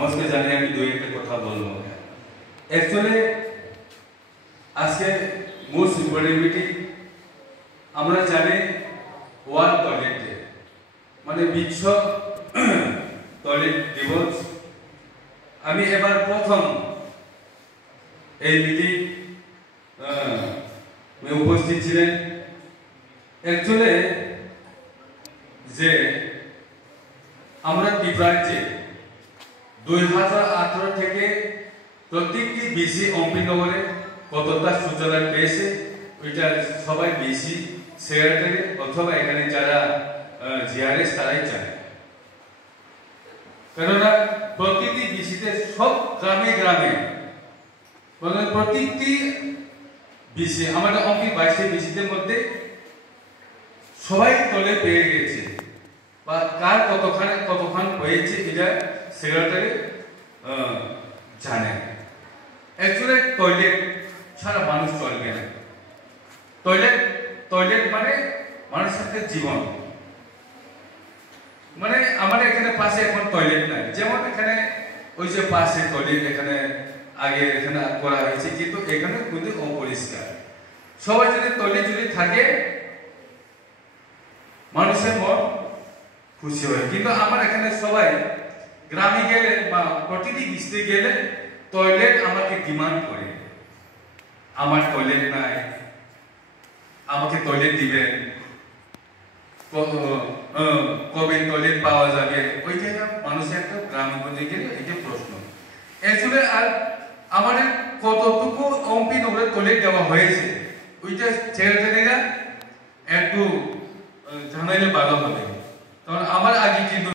নমস্কার জানি আমি দুই একটা কথা বলবো। অ্যাকচুয়ালি আজকে মোস্ট ইম্পর্টেন্ট মিটিং আমরা জানি ওয়ার্ল্ড টয়লেট ডে, মানে বিশ্ব টয়লেট দিবস। আমি এবার প্রথম এই মিটিং উপস্থিত ছিলেন। অ্যাকচুয়ালি যে আমরা ত্রিপুরাজ্যে 2018 থেকে প্রত্যেকটি বিসি অম্পিনগরে কতটা শৌচালয় পেয়েছে ওইটা সবাই বিসি সেক্রেটারি অথবা এখানে যারা জিআরএস তারাই জানে। কেননা প্রতিটি বিসিতে সব গ্রামে গ্রামে মানে প্রত্যেকটি বিসি আমাদের অম্পি 22 বিসিদের মধ্যে সবাই তলে পেয়ে গেছে বা কার কতখান হয়েছে এটা সেক্রেটারি জানে। অ্যাকচুয়ালি টয়লেট ছাড়া মানুষ চলবে না। টয়লেট মানে মানুষের জীবন। মানে আমাদের এখানে পাশে এখন টয়লেট নাই, যেমন এখানে ওই যে পাশে টয়লেট এখানে আগে এখানে করা হয়েছে, কিন্তু এখানে খুবই অপরিষ্কার। সবাই যদি টয়লেট যদি থাকে মানুষের মন খুশি হয়, কিন্তু আমার এখানে সবাই গ্রামে গেলে বা প্রতিটি ডিস্ট্রিক্টে গেলে টয়লেট আমাকে ডিমান্ড করে, আমার টয়লেট নাই, আমাকে টয়লেট দিবেন, কবে টয়লেট পাওয়া যাবে, ওইটাই মানুষের একটা গ্রামে গঞ্জে গেলে এটা প্রশ্ন। অ্যাকচুয়ালি আর আমাদের কতটুকু অম্পি নগরে টয়লেট দেওয়া হয়েছে ওইটা সেক্রেটারিরা একটু জানাইলে ভালো হবে, কারণ আমার আগে কিন্তু